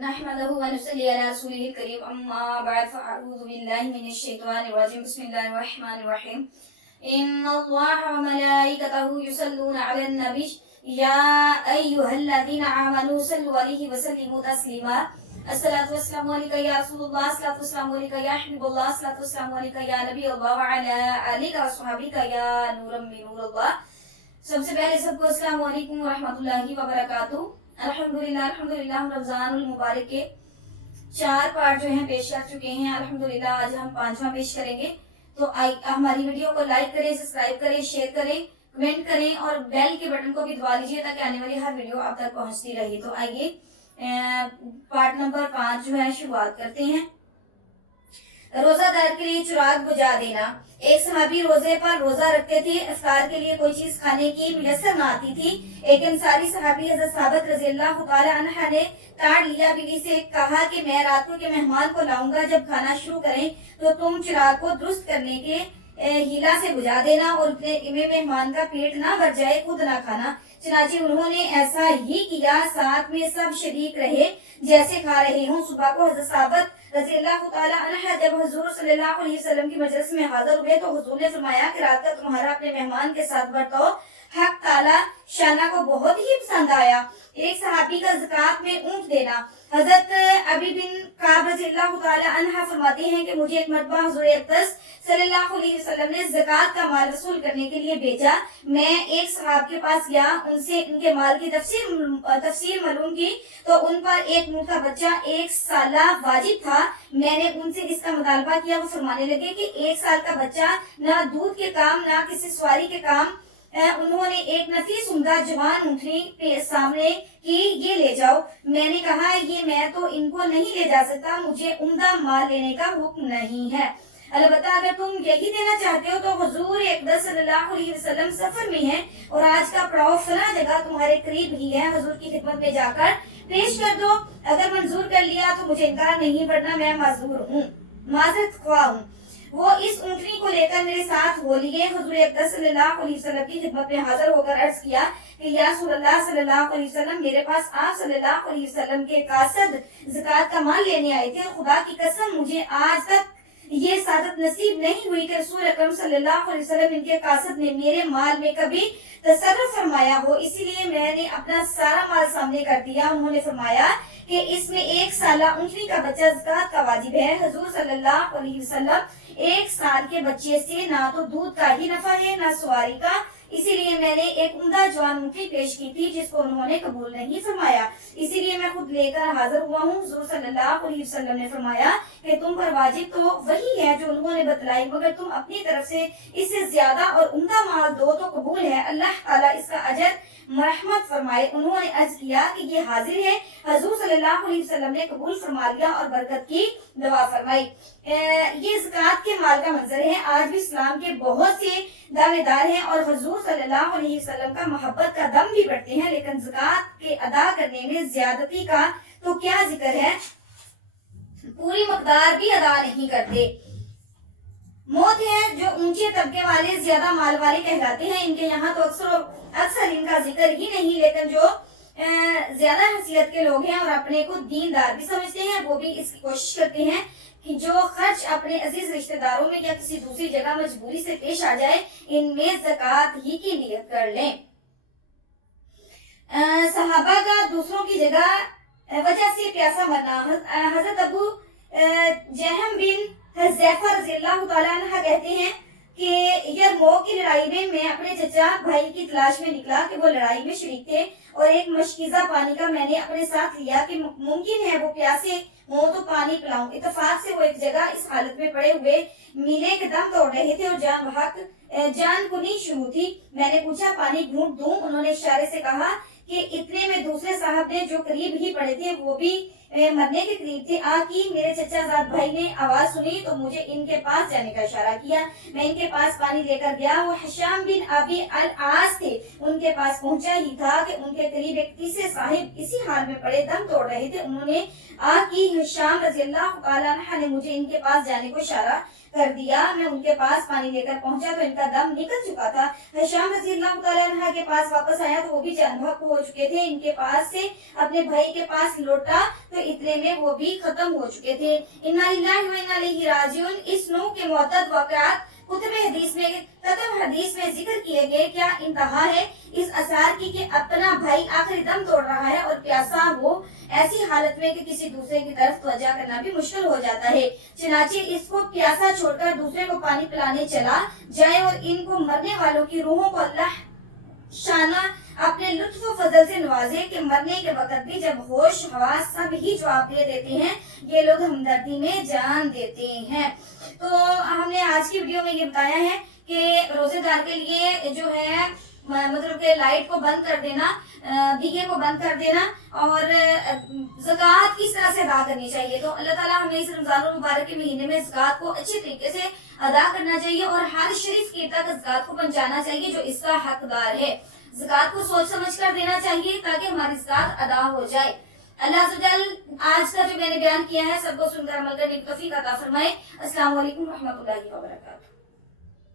नहमदुहु व नुसल्ली अला रसूलिहिल करीम अम्मा बअद फअऊज़ु बिल्लाहि मिनश शैतानिर रजीम बिस्मिल्लाहिर रहमानिर रहीम इन्नल्लाहा व मलाइकतहु युसल्लूना अलन नबी या अय्युहल्लज़ीना आमनू सल्लु अलैहि व सल्लिमू तस्लीमा अस्सलातु वस्सलामु अलैका या रसूलल्लाह अस्सलातु वस्सलामु अलैका या हबीबल्लाह अस्सलातु वस्सलामु अलैका या नबीयल्लाह व अला आलिका व सहाबिका या नूरम मिन नूरिल्लाह। सबसे पहले सबको अस्सलामु अलैकुम व रहमतुल्लाहि व बरकातुहू। अल्हम्दुलिल्लाह अल्हम्दुलिल्लाह हम रमजानुल मुबारक के 4 पार्ट जो हैं पेश कर चुके हैं। अल्हम्दुलिल्लाह आज हम 5वां पेश करेंगे। तो हमारी वीडियो को लाइक करें, सब्सक्राइब करें, शेयर करें, कमेंट करें और बेल के बटन को भी दबा लीजिए ताकि आने वाली हर वीडियो आप तक पहुंचती रहे। तो आइए पार्ट नंबर 5 जो है शुरुआत करते हैं। रोजादार के लिए चिराग बुझा देना। एक सहाबी रोजे पर रोजा रखते थे, इफ्तार के लिए कोई चीज खाने की मुयस्सर न आती थी। एक अंसारी सहाबी हज़रत साबित रज़ियल्लाहु ताला अन्हा ने ताड़ लिया, बीवी से कहा कि मैं रात को के मेहमान को लाऊंगा, जब खाना शुरू करें तो तुम चिराग को दुरुस्त करने के हीला से बुझा देना और इतने मेहमान का पेट ना भर जाए, खुद ना खाना। चनाचे उन्होंने ऐसा ही किया, साथ में सब शरीक रहे जैसे खा रहे हों। सुबह को हज़रत साबित रज़ियल्लाहु ताला अन्हा जब हुजूर सल्लल्लाहु अलैहि वसल्लम की मजलिस में हाजिर हुए तो हुजूर ने फरमाया कि रात का तुम्हारा अपने मेहमान के साथ बर्ताव हक ताला शाना को बहुत ही पसंद आया। एक सहाबी का ज़कात में ऊँट देना। हजरत अबी बिन काब रज़ियल्लाहु ताला अन्हा फरमाते हैं कि मुझे एक मरतबा हुजूर अक़दस सल्लल्लाहु अलैहि वसल्लम ने ज़कात का माल वसूल करने के लिए भेजा। मैं एक सहाब के पास गया, उनसे इनके माल की तफसीर मालूम की तो उन पर एक ऊँट का बच्चा 1 साला वाजिब था। मैंने उनसे इसका मुतालबा किया। वो फरमाने लगे कि 1 साल का बच्चा ना दूध के काम ना किसी सवारी के काम। उन्होंने एक नफीस उम्दा जवान ऊँटनी सामने की, ये ले जाओ। मैंने कहा ये मैं तो इनको नहीं ले जा सकता, मुझे उम्दा माल लेने का हुक्म नहीं है। अलबत्ता अगर तुम यही देना चाहते हो तो हुजूर अक़दस सल्लल्लाहु अलैहि वसल्लम सफर में है और आज का पड़ाव फला जगह तुम्हारे करीब ही है, हुजूर की खिदमत में जाकर पेश कर दो। अगर मंजूर कर लिया तो मुझे इनकार नहीं पड़ना, मैं माजरत ख्वाह हूँ। वो इस ऊँटनी को लेकर मेरे साथ हो लिए। हुजूर अक़दस सल्लल्लाहु अलैहि वसल्लम की खिदमत में हाजिर होकर अर्ज किया कि या रसूलल्लाह सल्लल्लाहु अलैहि वसल्लम, मेरे पास आप सल्लल्लाहु अलैहि वसल्लम के कासद ज़कात का माल लेने आए थे। खुदा की कसम मुझे आज तक ये सादत नसीब नहीं हुई कि रसूल अकरम सल्लल्लाहु अलैहि वसल्लम इनके कासद ने मेरे माल में कभी तसर्रुफ फरमाया हो, इसीलिए मैंने अपना सारा माल सामने कर दिया। उन्होंने फरमाया कि इसमें 1 साला ऊँटनी का बच्चा ज़कात का वाजिब है। हुजूर सल्लल्लाहु अलैहि वसल्लम 1 साल के बच्चे से ना तो दूध का ही नफा है ना सवारी का, इसीलिए मैंने एक उम्दा जवान ऊँटनी पेश की थी जिसको उन्होंने कबूल नहीं फरमाया, इसीलिए मैं खुद लेकर हाजिर हुआ हूँ। हुजूर सल्लल्लाहु अलैहि वसल्लम ने फरमाया कि तुम पर वाजिब तो वही है जो उन्होंने बतलाई, मगर तुम अपनी तरफ से इससे ज्यादा और उम्दा माल दो तो कबूल है, अल्लाह ताला इसका अजर मरहमत फरमाए। उन्होंने अर्ज किया कि ये हाजिर है। हुजूर सल्लल्लाहु अलैहि वसल्लम ने कबूल फरमा लिया और बरकत की दुआ फरमाई। ये ज़कात के माल का मंजर है। आज भी इस्लाम के बहुत से दावेदार हैं और हुजूर सल्लल्लाहु अलैहि वसल्लम का मोहब्बत का दम भी बढ़ते हैं, लेकिन ज़कात के अदा करने में ज्यादती का तो क्या जिक्र है, पूरी मकदार भी अदा नहीं करते। मौत है जो ऊंचे तबके वाले ज्यादा माल वाले कहलाते हैं, इनके यहाँ तो अक्सर इनका जिक्र ही नहीं, लेकिन जो ज्यादा हैसियत के लोग हैं और अपने को दीनदार भी समझते हैं वो भी इसकी कोशिश करते हैं कि जो खर्च अपने अजीज रिश्तेदारों में या किसी दूसरी जगह मजबूरी से पेश आ जाए इनमें ज़कात ही की नियत कर लें। सहाबा का दूसरों की वजह से प्यासा मरना। हजरत अबू जहम बिन हुज़ैफा रज़ियल्लाहु ताला अन्हा कहते हैं कि यरमूक की लड़ाई में मैं अपने चचा भाई की तलाश में निकला कि वो लड़ाई में शरीक थे और एक मशकीज़ा पानी का मैंने अपने साथ लिया कि मुमकिन है वो प्यासे हो तो पानी पिलाऊं। इत्तेफाक से वो एक जगह इस हालत में पड़े हुए मिले के दम तोड़ रहे थे और जान कुनी शुरू थी। मैंने पूछा पानी घूंट दूं? उन्होंने इशारे से कहा कि इतने में दूसरे साहब ने जो करीब ही पड़े थे वो भी मरने के करीब थे। आकी मेरे चचा जाद भाई ने आवाज सुनी तो मुझे इनके पास जाने का इशारा किया। मैं इनके पास पानी लेकर गया। वो हिशाम बिन अबी अल आस थे। उनके पास पहुंचा ही था कि उनके करीब एक तीसरे साहिब इसी हाल में पड़े दम तोड़ रहे थे। उन्होंने आकी हिशाम रजी अल्लाह तआला अन्हा ने मुझे इनके पास जाने को इशारा कर दिया। मैं उनके पास पानी लेकर पहुंचा तो इनका दम निकल चुका था। हिशाम रजी अल्लाह तआला अन्हा के पास वापस आया तो वो भी जान बहक हो चुके थे। इनके पास से अपने भाई के पास लौटा तो इतने में वो भी खत्म हो चुके थे। इन्ना लिल्लाहि व इन्ना इलैहि राजिऊन। इस नूह के मुअद्दद वाक़यात कुतुब हदीस में जिक्र किए गए। क्या इंतहा है इस असार की कि अपना भाई आखिरी दम तोड़ रहा है और प्यासा हो, ऐसी हालत में कि किसी दूसरे की तरफ तवज्जो करना भी मुश्किल हो जाता है। चनाचे इसको प्यासा छोड़कर दूसरे को पानी पिलाने चला जाए और इनको मरने वालों की रूहों को अल्लाह शाना अपने लुत्फ व फजल से नवाजे कि मरने के वक्त भी जब होश हवास सब ही जवाब दे देते हैं, ये लोग हमदर्दी में जान देते हैं। तो हमने आज की वीडियो में ये बताया है कि रोजेदार के लिए जो है मतलब के लाइट को बंद कर देना, दिए को बंद कर देना और ज़कात किस तरह से अदा करनी चाहिए। तो अल्लाह ताला हमें इस रमजान मुबारक के महीने में ज़कात को अच्छे तरीके से अदा करना चाहिए और हर शरीफ की तक ज़कात को पहुंचाना चाहिए जो इसका हकदार है। ज़कात को सोच समझ कर देना चाहिए ताकि हमारी ज़कात अदा हो जाए। अल्लाह सुब्हानहू आज का जो मैंने बयान किया है सबको सुनकर अमल करने की तौफीक अता फरमाए। अस्सलाम वालेकुम रहमतुल्लाहि व बरकातहू।